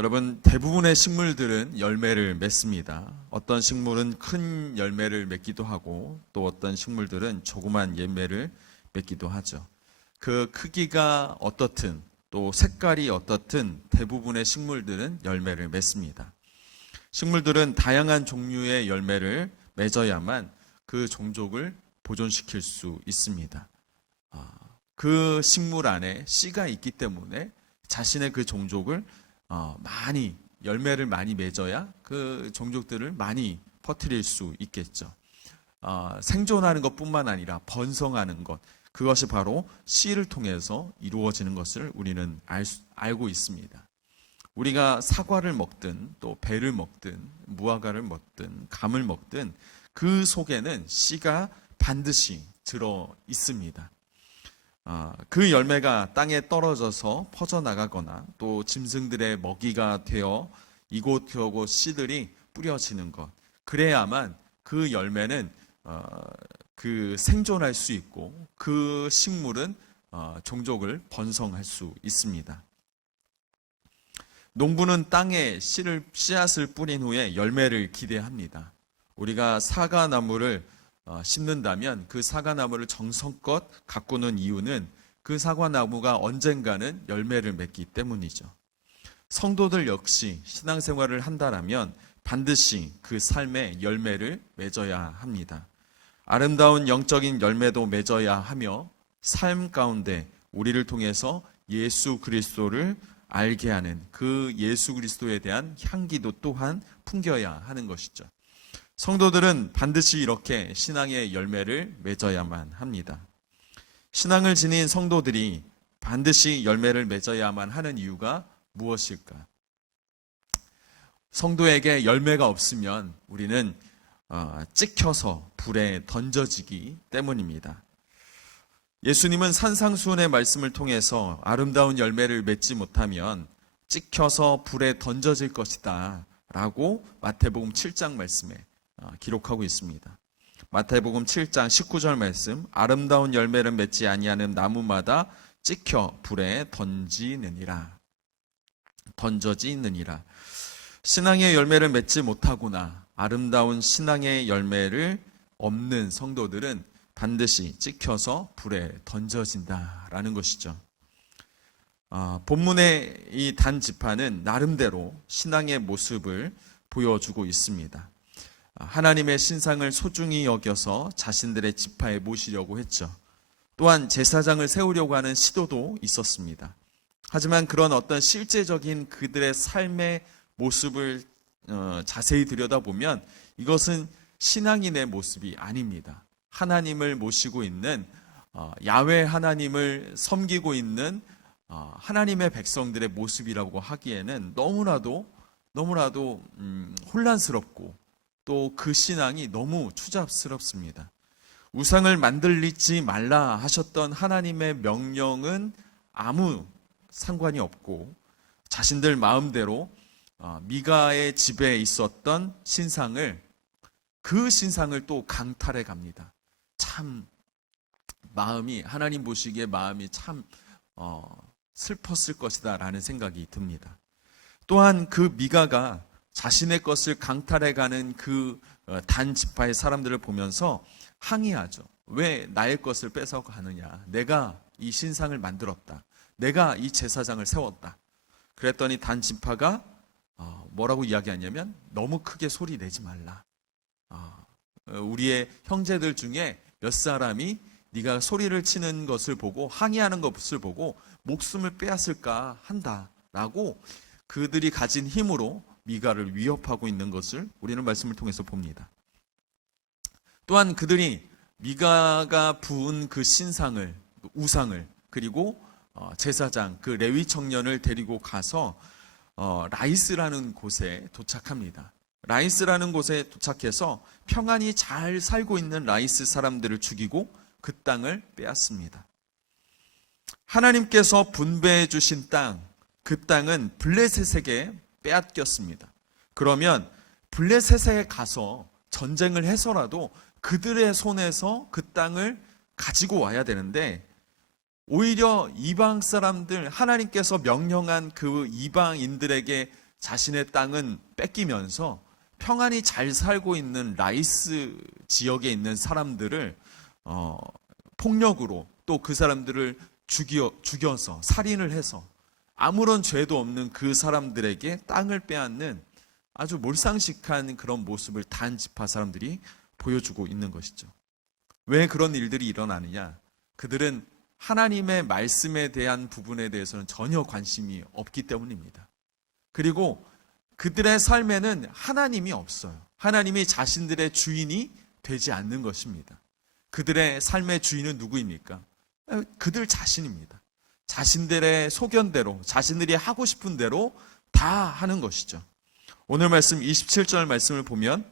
여러분, 대부분의 식물들은 열매를 맺습니다. 어떤 식물은 큰 열매를 맺기도 하고 또 어떤 식물들은 조그만 열매를 맺기도 하죠. 그 크기가 어떻든 또 색깔이 어떻든 대부분의 식물들은 열매를 맺습니다. 식물들은 다양한 종류의 열매를 맺어야만 그 종족을 보존시킬 수 있습니다. 그 식물 안에 씨가 있기 때문에 자신의 그 종족을 많이 열매를 많이 맺어야 그 종족들을 많이 퍼뜨릴 수 있겠죠. 생존하는 것뿐만 아니라 번성하는 것, 그것이 바로 씨를 통해서 이루어지는 것을 우리는 알고 있습니다. 우리가 사과를 먹든 또 배를 먹든 무화과를 먹든 감을 먹든 그 속에는 씨가 반드시 들어 있습니다. 그 열매가 땅에 떨어져서 퍼져나가거나 또 짐승들의 먹이가 되어 이곳저곳 씨들이 뿌려지는 것, 그래야만 그 열매는 그 생존할 수 있고 그 식물은 종족을 번성할 수 있습니다. 농부는 땅에 씨앗을 뿌린 후에 열매를 기대합니다. 우리가 사과나무를 심는다면 그 사과나무를 정성껏 가꾸는 이유는 그 사과나무가 언젠가는 열매를 맺기 때문이죠. 성도들 역시 신앙생활을 한다면 반드시 그 삶의 열매를 맺어야 합니다. 아름다운 영적인 열매도 맺어야 하며 삶 가운데 우리를 통해서 예수 그리스도를 알게 하는 그 예수 그리스도에 대한 향기도 또한 풍겨야 하는 것이죠. 성도들은 반드시 이렇게 신앙의 열매를 맺어야만 합니다. 신앙을 지닌 성도들이 반드시 열매를 맺어야만 하는 이유가 무엇일까? 성도에게 열매가 없으면 우리는 찍혀서 불에 던져지기 때문입니다. 예수님은 산상수훈의 말씀을 통해서 아름다운 열매를 맺지 못하면 찍혀서 불에 던져질 것이다 라고 마태복음 7장 말씀에 기록하고 있습니다. 마태복음 7장 19절 말씀, 아름다운 열매를 맺지 아니하는 나무마다 찍혀 불에 던져지느니라. 신앙의 열매를 맺지 못하거나 아름다운 신앙의 열매를 없는 성도들은 반드시 찍혀서 불에 던져진다라는 것이죠. 본문의 이 단지파는 나름대로 신앙의 모습을 보여주고 있습니다. 하나님의 신상을 소중히 여겨서 자신들의 지파에 모시려고 했죠. 또한 제사장을 세우려고 하는 시도도 있었습니다. 하지만 그런 어떤 실제적인 그들의 삶의 모습을 자세히 들여다보면 이것은 신앙인의 모습이 아닙니다. 하나님을 모시고 있는 야훼 하나님을 섬기고 있는 하나님의 백성들의 모습이라고 하기에는 너무나도 혼란스럽고 또 그 신앙이 너무 추잡스럽습니다. 우상을 만들지 말라 하셨던 하나님의 명령은 아무 상관이 없고 자신들 마음대로 미가의 집에 있었던 그 신상을 또 강탈해 갑니다. 참 하나님 보시기에 마음이 참 슬펐을 것이다 라는 생각이 듭니다. 또한 그 미가가 자신의 것을 강탈해가는 그 단 지파의 사람들을 보면서 항의하죠. 왜 나의 것을 뺏어가느냐. 내가 이 신상을 만들었다. 내가 이 제사장을 세웠다. 그랬더니 단 지파가 뭐라고 이야기하냐면 너무 크게 소리 내지 말라. 우리의 형제들 중에 몇 사람이 네가 소리를 치는 것을 보고 항의하는 것을 보고 목숨을 빼앗을까 한다라고 그들이 가진 힘으로 미가를 위협하고 있는 것을 우리는 말씀을 통해서 봅니다. 또한 그들이 미가가 부은 그 우상을 그리고 제사장 그 레위 청년을 데리고 가서 라이스라는 곳에 도착합니다. 라이스라는 곳에 도착해서 평안히 잘 살고 있는 라이스 사람들을 죽이고 그 땅을 빼앗습니다. 하나님께서 분배해 주신 땅, 그 땅은 블레셋에게 빼앗겼습니다. 그러면 블레셋에 가서 전쟁을 해서라도 그들의 손에서 그 땅을 가지고 와야 되는데 오히려 이방 사람들, 하나님께서 명령한 그 이방인들에게 자신의 땅은 뺏기면서 평안히 잘 살고 있는 라이스 지역에 있는 사람들을 폭력으로 또 그 사람들을 죽여서 살인을 해서 아무런 죄도 없는 그 사람들에게 땅을 빼앗는 아주 몰상식한 그런 모습을 단 지파 사람들이 보여주고 있는 것이죠. 왜 그런 일들이 일어나느냐? 그들은 하나님의 말씀에 대한 부분에 대해서는 전혀 관심이 없기 때문입니다. 그리고 그들의 삶에는 하나님이 없어요. 하나님이 자신들의 주인이 되지 않는 것입니다. 그들의 삶의 주인은 누구입니까? 그들 자신입니다. 자신들의 소견대로, 자신들이 하고 싶은 대로 다 하는 것이죠. 오늘 말씀 27절 말씀을 보면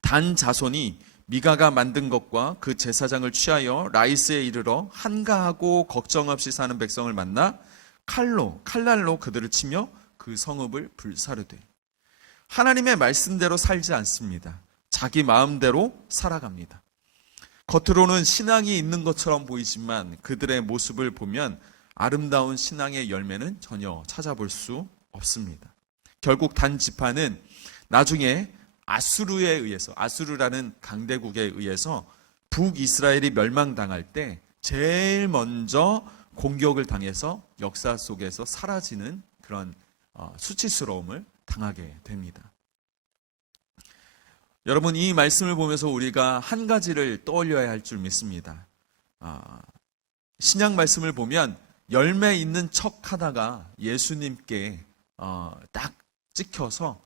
단 자손이 미가가 만든 것과 그 제사장을 취하여 라이스에 이르러 한가하고 걱정 없이 사는 백성을 만나 칼날로 그들을 치며 그 성읍을 불사르되. 하나님의 말씀대로 살지 않습니다. 자기 마음대로 살아갑니다. 겉으로는 신앙이 있는 것처럼 보이지만 그들의 모습을 보면 아름다운 신앙의 열매는 전혀 찾아볼 수 없습니다. 결국 단 지파는 나중에 아수르라는 강대국에 의해서 북이스라엘이 멸망당할 때 제일 먼저 공격을 당해서 역사 속에서 사라지는 그런 수치스러움을 당하게 됩니다. 여러분, 이 말씀을 보면서 우리가 한 가지를 떠올려야 할 줄 믿습니다. 신약 말씀을 보면 열매 있는 척 하다가 예수님께 딱 찍혀서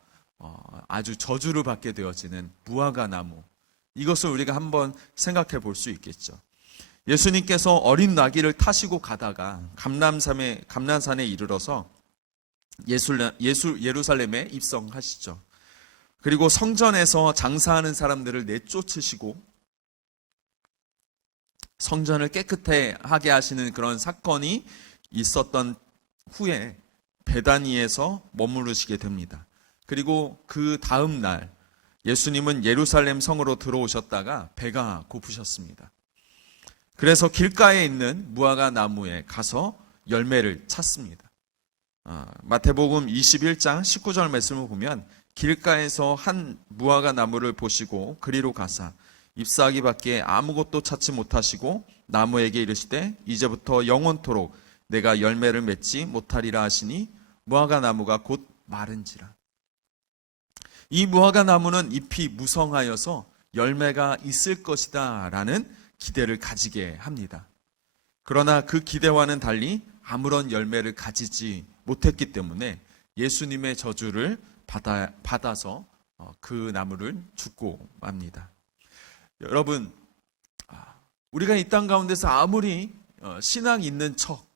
아주 저주를 받게 되어지는 무화과 나무, 이것을 우리가 한번 생각해 볼 수 있겠죠. 예수님께서 어린 나귀를 타시고 가다가 감람산에 이르러서 예루살렘에 입성하시죠. 그리고 성전에서 장사하는 사람들을 내쫓으시고 성전을 깨끗하게 하시는 그런 사건이 있었던 후에 베다니에서 머무르시게 됩니다. 그리고 그 다음 날 예수님은 예루살렘 성으로 들어오셨다가 배가 고프셨습니다. 그래서 길가에 있는 무화과 나무에 가서 열매를 찾습니다. 마태복음 21장 19절 말씀을 보면 길가에서 한 무화과 나무를 보시고 그리로 가사 잎사귀밖에 아무것도 찾지 못하시고 나무에게 이르시되 이제부터 영원토록 내가 열매를 맺지 못하리라 하시니 무화과 나무가 곧 마른지라. 이 무화과 나무는 잎이 무성하여서 열매가 있을 것이다 라는 기대를 가지게 합니다. 그러나 그 기대와는 달리 아무런 열매를 가지지 못했기 때문에 예수님의 저주를 받아서 그 나무를 죽고 맙니다. 여러분, 우리가 이 땅 가운데서 아무리 신앙 있는 척,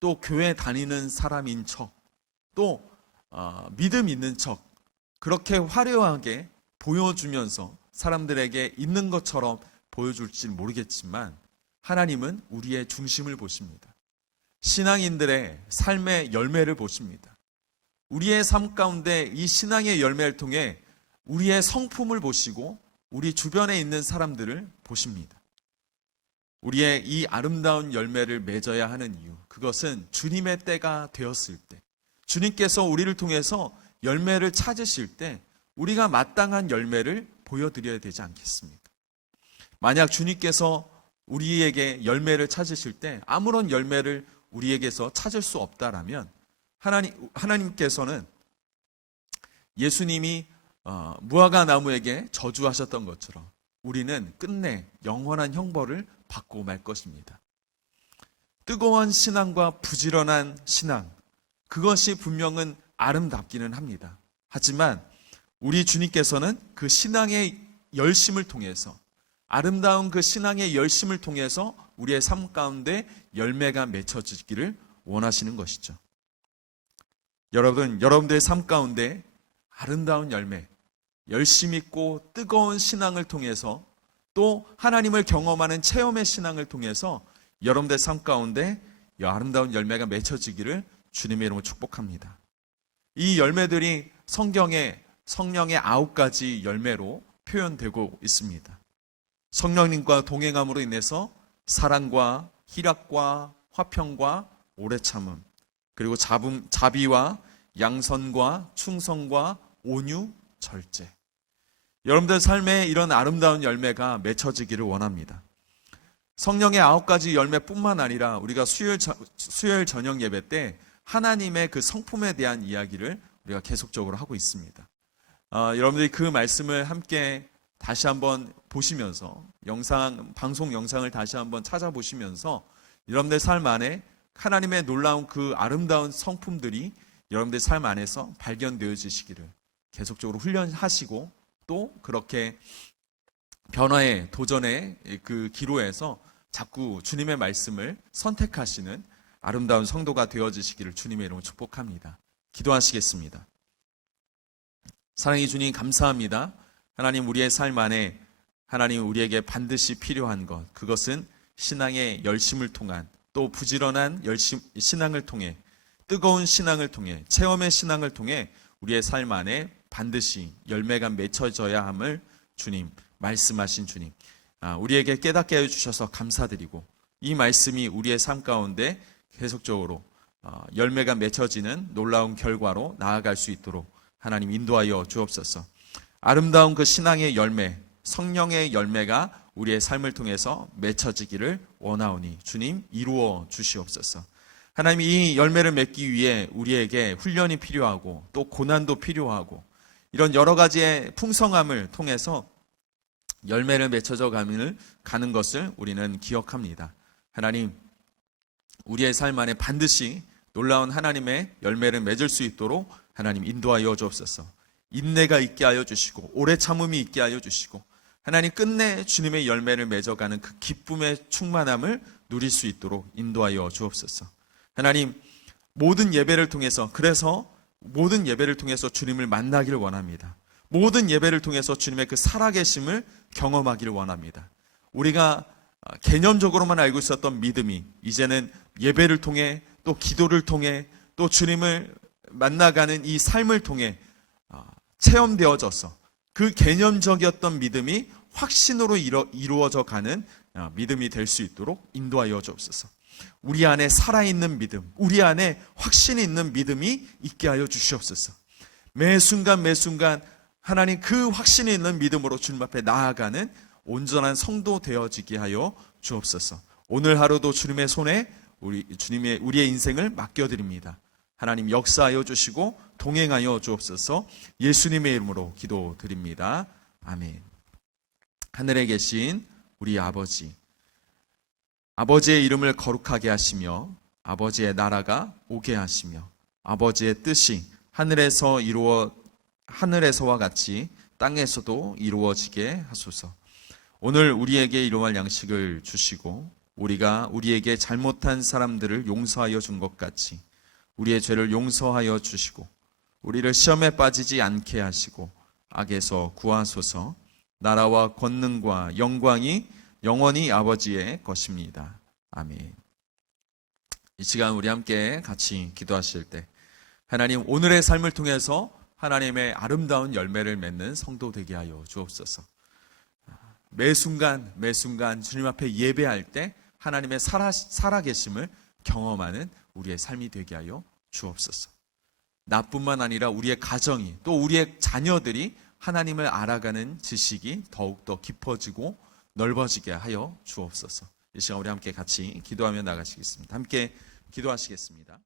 또 교회 다니는 사람인 척, 또 믿음 있는 척, 그렇게 화려하게 보여주면서 사람들에게 있는 것처럼 보여줄지 모르겠지만 하나님은 우리의 중심을 보십니다. 신앙인들의 삶의 열매를 보십니다. 우리의 삶 가운데 이 신앙의 열매를 통해 우리의 성품을 보시고 우리 주변에 있는 사람들을 보십니다. 우리의 이 아름다운 열매를 맺어야 하는 이유, 그것은 주님의 때가 되었을 때, 주님께서 우리를 통해서 열매를 찾으실 때 우리가 마땅한 열매를 보여드려야 되지 않겠습니까? 만약 주님께서 우리에게 열매를 찾으실 때 아무런 열매를 우리에게서 찾을 수 없다라면 하나님께서는 예수님이 무화과 나무에게 저주하셨던 것처럼 우리는 끝내 영원한 형벌을 받고 말 것입니다. 뜨거운 신앙과 부지런한 신앙, 그것이 분명은 아름답기는 합니다. 하지만 우리 주님께서는 그 신앙의 열심을 통해서, 아름다운 그 신앙의 열심을 통해서 우리의 삶 가운데 열매가 맺혀지기를 원하시는 것이죠. 여러분들의 삶 가운데 아름다운 열매, 열심 있고 뜨거운 신앙을 통해서 또 하나님을 경험하는 체험의 신앙을 통해서 여러분들의 삶 가운데 아름다운 열매가 맺혀지기를 주님의 이름으로 축복합니다. 이 열매들이 성경에 성령의 9가지 열매로 표현되고 있습니다. 성령님과 동행함으로 인해서 사랑과 희락과 화평과 오래 참음, 그리고 자비와 양선과 충성과 온유, 절제. 여러분들 삶에 이런 아름다운 열매가 맺혀지기를 원합니다. 성령의 9가지 열매뿐만 아니라 우리가 수요일 저녁 예배 때 하나님의 그 성품에 대한 이야기를 우리가 계속적으로 하고 있습니다. 여러분들이 그 말씀을 함께 다시 한번 보시면서 방송 영상을 다시 한번 찾아보시면서 여러분들 삶 안에 하나님의 놀라운 그 아름다운 성품들이 여러분들 삶 안에서 발견되어지시기를 계속적으로 훈련하시고 또 그렇게 변화의 도전의 그 기로에서 자꾸 주님의 말씀을 선택하시는 아름다운 성도가 되어지시기를 주님의 이름으로 축복합니다. 기도하시겠습니다. 사랑의 주님 감사합니다. 하나님 우리의 삶 안에 하나님 우리에게 반드시 필요한 것 그것은 신앙의 열심을 통한 또 부지런한 신앙을 통해 뜨거운 신앙을 통해 체험의 신앙을 통해 우리의 삶 안에 반드시 열매가 맺혀져야 함을 주님 말씀하신 주님 우리에게 깨닫게 해주셔서 감사드리고 이 말씀이 우리의 삶 가운데 계속적으로 열매가 맺혀지는 놀라운 결과로 나아갈 수 있도록 하나님 인도하여 주옵소서. 아름다운 그 신앙의 열매 성령의 열매가 우리의 삶을 통해서 맺혀지기를 원하오니 주님 이루어 주시옵소서. 하나님 이 열매를 맺기 위해 우리에게 훈련이 필요하고 또 고난도 필요하고 이런 여러 가지의 풍성함을 통해서 열매를 맺혀져 가는 것을 우리는 기억합니다. 하나님 우리의 삶 안에 반드시 놀라운 하나님의 열매를 맺을 수 있도록 하나님 인도하여 주옵소서. 인내가 있게 하여 주시고 오래 참음이 있게 하여 주시고 하나님 끝내 주님의 열매를 맺어가는 그 기쁨의 충만함을 누릴 수 있도록 인도하여 주옵소서. 하나님 모든 예배를 통해서 모든 예배를 통해서 주님을 만나기를 원합니다. 모든 예배를 통해서 주님의 그 살아계심을 경험하기를 원합니다. 우리가 개념적으로만 알고 있었던 믿음이 이제는 예배를 통해 또 기도를 통해 또 주님을 만나가는 이 삶을 통해 체험되어져서 그 개념적이었던 믿음이 확신으로 이루어져 가는 믿음이 될 수 있도록 인도하여 주옵소서. 우리 안에 살아있는 믿음, 우리 안에 확신이 있는 믿음이 있게 하여 주시옵소서. 매 순간 하나님 그 확신이 있는 믿음으로 주님 앞에 나아가는 온전한 성도 되어지게 하여 주옵소서. 오늘 하루도 주님의 손에 우리의 인생을 맡겨드립니다. 하나님 역사하여 주시고 동행하여 주옵소서. 예수님의 이름으로 기도드립니다. 아멘. 하늘에 계신 우리 아버지의 이름을 거룩하게 하시며 아버지의 나라가 오게 하시며 아버지의 뜻이 하늘에서와 같이 땅에서도 이루어지게 하소서. 오늘 우리에게 일용할 양식을 주시고 우리가 우리에게 잘못한 사람들을 용서하여 준 것 같이 우리의 죄를 용서하여 주시고 우리를 시험에 빠지지 않게 하시고 악에서 구하소서. 나라와 권능과 영광이 영원히 아버지의 것입니다. 아멘. 이 시간 우리 함께 같이 기도하실 때 하나님 오늘의 삶을 통해서 하나님의 아름다운 열매를 맺는 성도 되게 하여 주옵소서. 매 순간 주님 앞에 예배할 때 하나님의 살아계심을 경험하는 우리의 삶이 되게 하여 주옵소서. 나뿐만 아니라 우리의 가정이 또 우리의 자녀들이 하나님을 알아가는 지식이 더욱더 깊어지고 넓어지게 하여 주옵소서. 이 시간 우리 함께 같이 기도하며 나가시겠습니다. 함께 기도하시겠습니다.